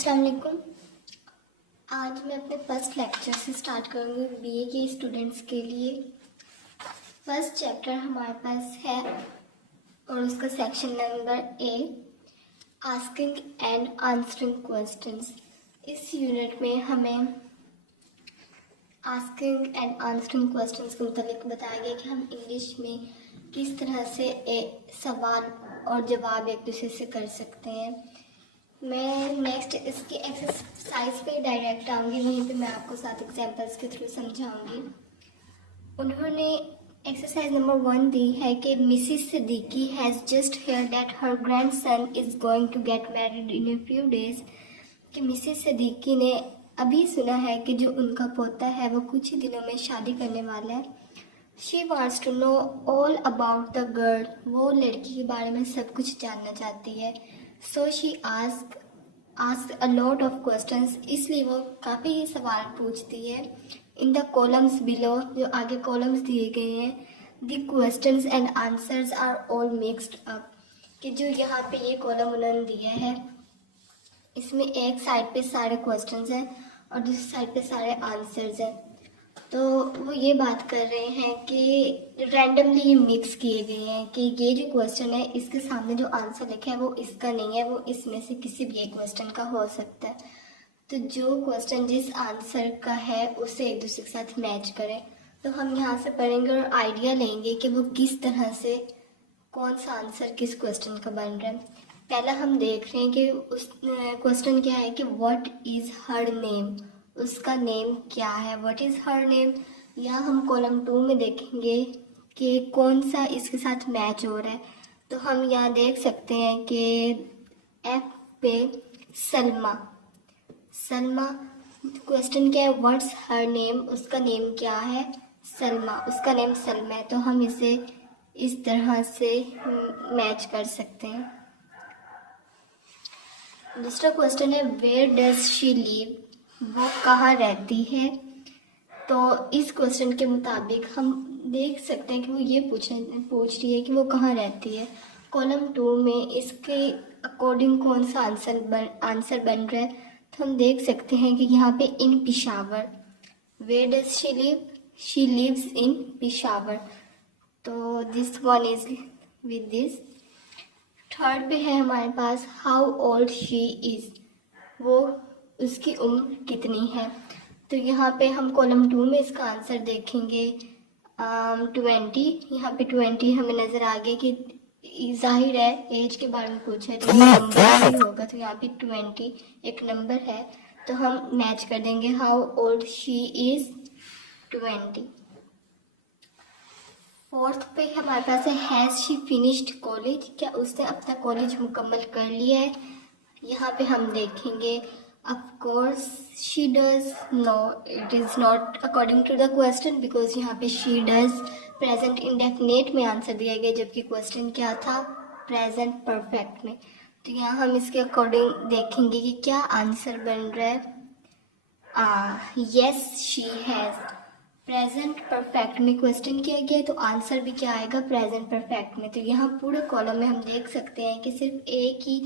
अस्सलाम वालेकुम। आज मैं अपने फर्स्ट लेक्चर से स्टार्ट करूँगी बीए के स्टूडेंट्स के लिए। फर्स्ट चैप्टर हमारे पास है और उसका section number A, asking and answering questions. इस यूनिट में हमें आस्किंग एंड आंसरिंग क्वेश्चंस के मुताबिक बताया गया कि हम इंग्लिश में किस तरह से सवाल और जवाब एक दूसरे से कर सकते हैं। मैं नेक्स्ट इसकी एक्सरसाइज पे डायरेक्ट आऊँगी, वहीं पे मैं आपको साथ एग्जांपल्स के थ्रू समझाऊंगी। उन्होंने एक्सरसाइज नंबर 1 दी है कि Mrs Siddiqui has just hear that her grandson is going to get married in a few days. कि मिसिस सिद्दीकी ने अभी सुना है कि जो उनका पोता है वो कुछ ही दिनों में शादी करने वाला है। She wants to know all about the girl. वो लड़की के बारे में सब कुछ जानना चाहती है। So she ask a lot of questions. इसलिए वो काफ़ी सवाल पूछती है। इन द कॉलम्स बिलो, जो आगे कॉलम्स दिए गए हैं, the questions and answers are all mixed up. कि जो यहाँ पे ये कॉलम उन्होंने दिया है, इसमें एक साइड पे सारे क्वेश्चंस हैं और दूसरी साइड पे सारे आंसर्स हैं। तो वो ये बात कर रहे हैं कि रैंडमली ये मिक्स किए गए हैं कि ये जो क्वेश्चन है इसके सामने जो आंसर लिखा है वो इसका नहीं है, वो इसमें से किसी भी एक क्वेश्चन का हो सकता है। तो जो क्वेश्चन जिस आंसर का है उसे एक दूसरे के साथ मैच करें। तो हम यहाँ से पढ़ेंगे और आइडिया लेंगे कि वो किस तरह से कौन सा आंसर किस क्वेश्चन का बन रहा है। पहला हम देख रहे हैं कि उस क्वेश्चन क्या है कि व्हाट इज़ हर नेम। उसका नेम क्या है, व्हाट इज़ हर नेम। या हम कॉलम 2 में देखेंगे कि कौन सा इसके साथ मैच हो रहा है। तो हम यहाँ देख सकते हैं कि एफ पे सलमा। सलमा क्वेश्चन क्या है, व्हाट्स हर नेम। उसका नेम क्या है, सलमा। उसका नेम सलमा है। तो हम इसे इस तरह से मैच कर सकते हैं। दूसरा क्वेश्चन है वेयर डज शी लिव। वो कहाँ रहती है। तो इस क्वेश्चन के मुताबिक हम देख सकते हैं कि वो ये पूछ रही है कि वो कहाँ रहती है। कॉलम 2 में इसके अकॉर्डिंग कौन सा आंसर बन रहा है। तो हम देख सकते हैं कि यहाँ पे in Peshawar. Where does she live, she lives in Peshawar. तो this one is with this. Third पे है हमारे पास हाउ ओल्ड शी इज़। वो उसकी उम्र कितनी है। तो यहाँ पे हम कॉलम 2 में इसका आंसर देखेंगे 20। यहाँ पे 20 हमें नज़र आ गया कि जाहिर है एज के बारे में पूछा है तो नंबर ही होगा। तो यहाँ पे 20 एक नंबर है, तो हम मैच कर देंगे how old she is 20। Fourth पे हमारे पास है हैज़ शी फिनिश्ड कॉलेज। क्या उसने अपना कॉलेज मुकम्मल कर लिया है। यहाँ पे हम देखेंगे of course she does. No, it is not according to the question, because यहाँ पे शी डज प्रेजेंट इंडेफिनेट में आंसर दिया गया, जबकि क्वेश्चन क्या था, प्रेजेंट परफेक्ट में। तो यहाँ हम इसके अकॉर्डिंग देखेंगे कि क्या आंसर बन रहा है। Yes she has. Present perfect में क्वेश्चन किया गया है तो आंसर भी क्या आएगा, प्रेजेंट परफेक्ट में। तो यहाँ पूरे कॉलम में हम देख सकते हैं कि सिर्फ एक ही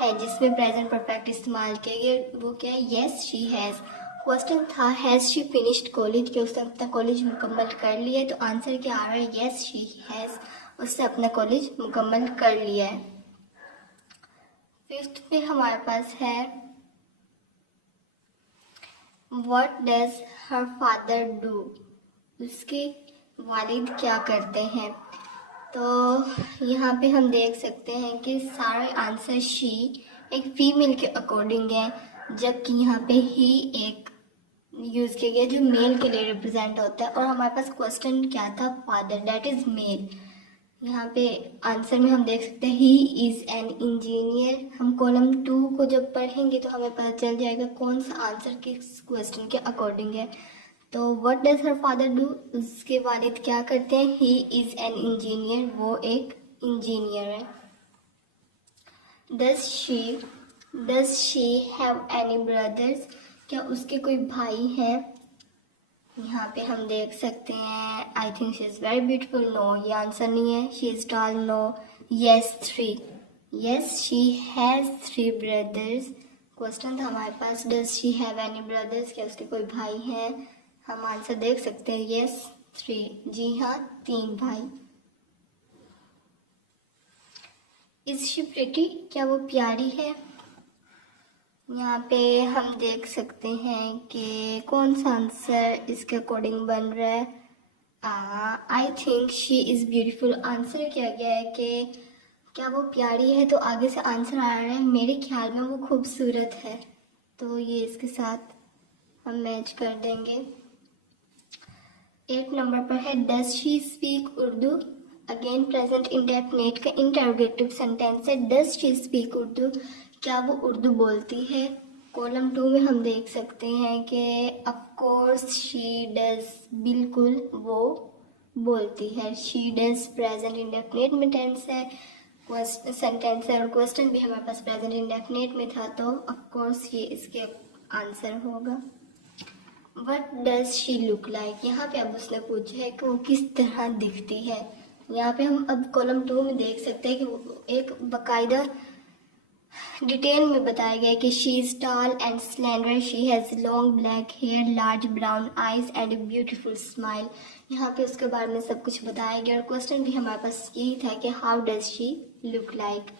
है जिसमें प्रेजेंट परफेक्ट इस्तेमाल किया गया, वो क्या है, यस शी हैज़। क्वेश्चन था हैज़ शी फिनिश्ड कॉलेज, कि उसने अपना कॉलेज मुकम्मल कर लिया है। तो आंसर क्या आ रहा है, यस शी हैज़, उसने अपना कॉलेज मुकम्मल कर लिया है। फिफ्थ पे हमारे पास है what does her father do. उसके वालिद क्या करते हैं। तो यहाँ पे हम देख सकते हैं कि सारे आंसर शी एक फीमेल के अकॉर्डिंग है, जबकि यहाँ पे ही एक यूज़ किया गया जो मेल के लिए रिप्रेजेंट होता है। और हमारे पास क्वेश्चन क्या था, फादर, दैट इज़ मेल। यहाँ पे आंसर में हम देख सकते हैं ही इज़ एन इंजीनियर। हम कॉलम 2 को जब पढ़ेंगे तो हमें पता चल जाएगा कौन सा आंसर किस क्वेश्चन के अकॉर्डिंग है। तो what does her father do, उसके वालिद क्या करते हैं, ही इज़ एन इंजीनियर, वो एक इंजीनियर है। Does she have any brothers, क्या उसके कोई भाई हैं। यहाँ पे हम देख सकते हैं I think she is very beautiful, no ये आंसर नहीं है। She is tall, no. Yes 3, yes she has 3 brothers. Question था हमारे पास, does she have any brothers, क्या उसके कोई भाई हैं? हम आंसर देख सकते हैं, यस 3, जी हाँ 3 भाई। इज शी प्रिटी, क्या वो प्यारी है? यहाँ पे हम देख सकते हैं कि कौन सा आंसर इसके अकॉर्डिंग बन रहा है। आई think she is beautiful answer किया गया है कि क्या वो प्यारी है, तो आगे से आंसर आ रहा है मेरे ख्याल में वो खूबसूरत है, तो ये इसके साथ हम मैच कर देंगे। 8 नंबर पर है, does she speak Urdu, again present indefinite का इंटरोगेटिव सेंटेंस है, डज शी स्पीक उर्दू, क्या वो उर्दू बोलती है? कॉलम 2 में हम देख सकते हैं कि ऑफ कोर्स शी डज, बिल्कुल वो बोलती है, शी डज प्रेजेंट इंडेफिनिट में टेंस है, सेंटेंस है, और क्वेश्चन भी हमारे पास प्रेजेंट इंडेफिनिट में था, तो ऑफ कोर्स ये इसके आंसर होगा। What does she look like, यहाँ पे अब उसने पूछा है कि वो किस तरह दिखती है। यहाँ पे हम अब कॉलम 2 में देख सकते हैं कि एक बाकायदा डिटेल में बताया गया है कि she is tall and slender, she has long black hair, large brown eyes and a beautiful smile. यहाँ पे उसके बारे में सब कुछ बताया गया, और क्वेश्चन भी हमारे पास यही था कि how does she look like,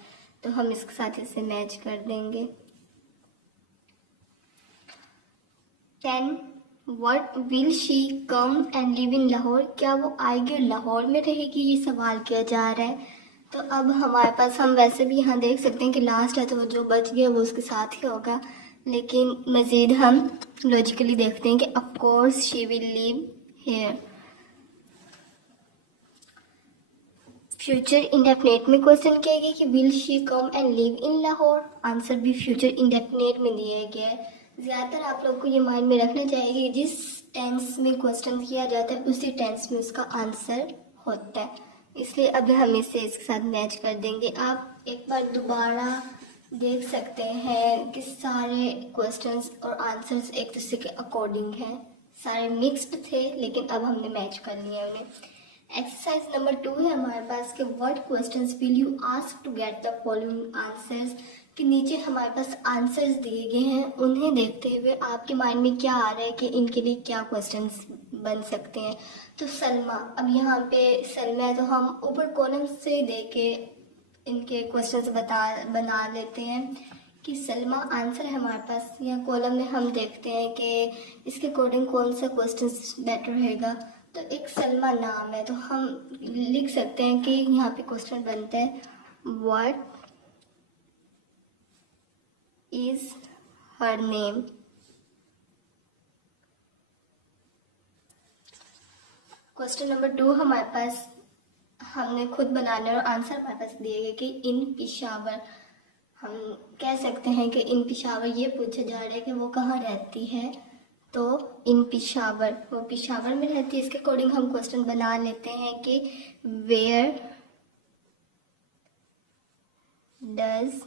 तो हम इसके साथ इसे मैच कर देंगे। 10, What will she come and live in Lahore, क्या वो आएगी और लाहौर में रहेगी, ये सवाल किया जा रहा है। तो अब हमारे पास, हम वैसे भी यहाँ देख सकते हैं कि लास्ट है तो जो बच गया वो उसके साथ ही होगा, लेकिन मज़ीद हम लॉजिकली देखते हैं कि of course she will live here. Future indefinite में क्वेश्चन किया गया कि will she come and live in Lahore, answer भी फ्यूचर इंडेफिनेट में दिया गया है। ज़्यादातर आप लोग को ये माइंड में रखना चाहिए कि जिस टेंस में क्वेश्चन किया जाता है उसी टेंस में उसका आंसर होता है, इसलिए अब हम इसे इसके साथ मैच कर देंगे। आप एक बार दोबारा देख सकते हैं कि सारे क्वेश्चंस और आंसर्स एक दूसरे के अकॉर्डिंग हैं, सारे मिक्स्ड थे, लेकिन अब हमने मैच कर लिया उन्हें। एक्सरसाइज नंबर 2 है हमारे पास कि what questions will you ask to get the following answers, कि नीचे हमारे पास आंसर्स दिए गए हैं, उन्हें देखते हुए आपके माइंड में क्या आ रहा है कि इनके लिए क्या क्वेश्चंस बन सकते हैं। तो सलमा, अब यहाँ पे सलमा है तो हम ऊपर कॉलम से देख के इनके क्वेश्चंस बना लेते हैं कि सलमा आंसर है हमारे पास। यहाँ कॉलम में हम देखते हैं कि इसके अकॉर्डिंग कौन सा क्वेश्चन बेटर रहेगा, तो एक सलमा नाम है तो हम लिख सकते हैं कि यहाँ पे क्वेश्चन बनता है what is her name. Question number 2 हमारे पास हमने खुद बनाना है और आंसर हमारे पास दिए गए कि इन पेशावर, हम कह सकते हैं कि इन पेशावर, ये पूछा जा रहा है कि वो कहाँ रहती है, तो इन पेशावर, वो पेशावर में रहती है। इसके अकॉर्डिंग हम क्वेश्चन बना लेते हैं कि where does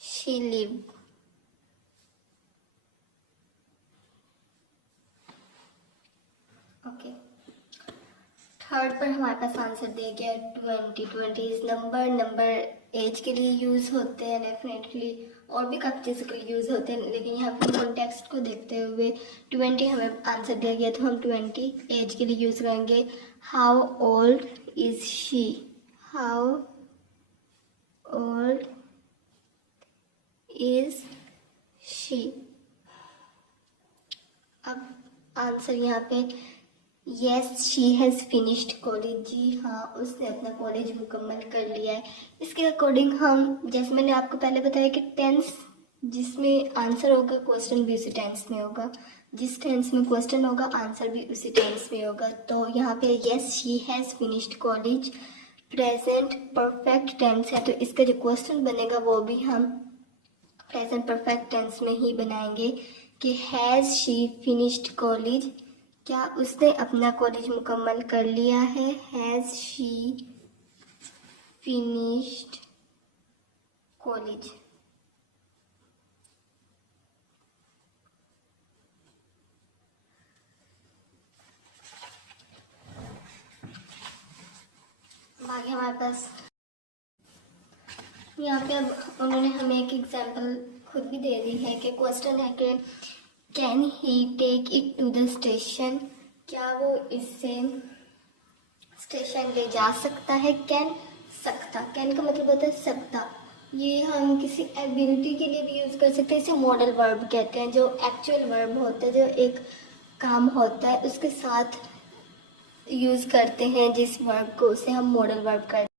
she live. Okay, third पर हमारे पास आंसर दिया गया 20 इज नंबर एज के लिए यूज होते हैं डेफिनेटली, और भी काफ़ी चीज़ों के लिए यूज होते हैं, लेकिन यहाँ पर कॉन्टेक्स्ट को देखते हुए 20 हमें आंसर दिया गया तो हम 20 एज के लिए यूज करेंगे। How old is she, how old is she. अब आंसर यहाँ पे yes she has finished college, जी हाँ उसने अपना कॉलेज मुकम्मल कर लिया है। इसके अकॉर्डिंग हम, जैसे मैंने आपको पहले बताया कि टेंस जिसमें आंसर होगा क्वेश्चन भी उसी टेंस में होगा, जिस टेंस में क्वेश्चन होगा आंसर भी उसी टेंस में होगा। तो यहाँ पे yes she has finished college present perfect tense है, तो इसका जो क्वेश्चन बनेगा वो भी हम प्रेजेंट परफेक्ट टेंस में ही बनाएंगे कि हैज़ शी फिनिश्ड कॉलेज, क्या उसने अपना कॉलेज मुकम्मल कर लिया है, हैज़ शी फिनिश्ड कॉलेज। बाकी हमारे पास यहाँ पे अब उन्होंने हमें एक एग्जांपल खुद भी दे दी है कि क्वेश्चन है कि can he take it to the station, क्या वो इससे स्टेशन ले जा सकता है। कैन सकता, कैन का मतलब होता है सकता, ये हम किसी एबिलिटी के लिए भी यूज़ कर सकते हैं। इसे मॉडल वर्ब कहते हैं, जो एक्चुअल वर्ब होता है, जो एक काम होता है उसके साथ यूज़ करते हैं जिस वर्ब को, उसे हम मॉडल वर्ब कहते हैं।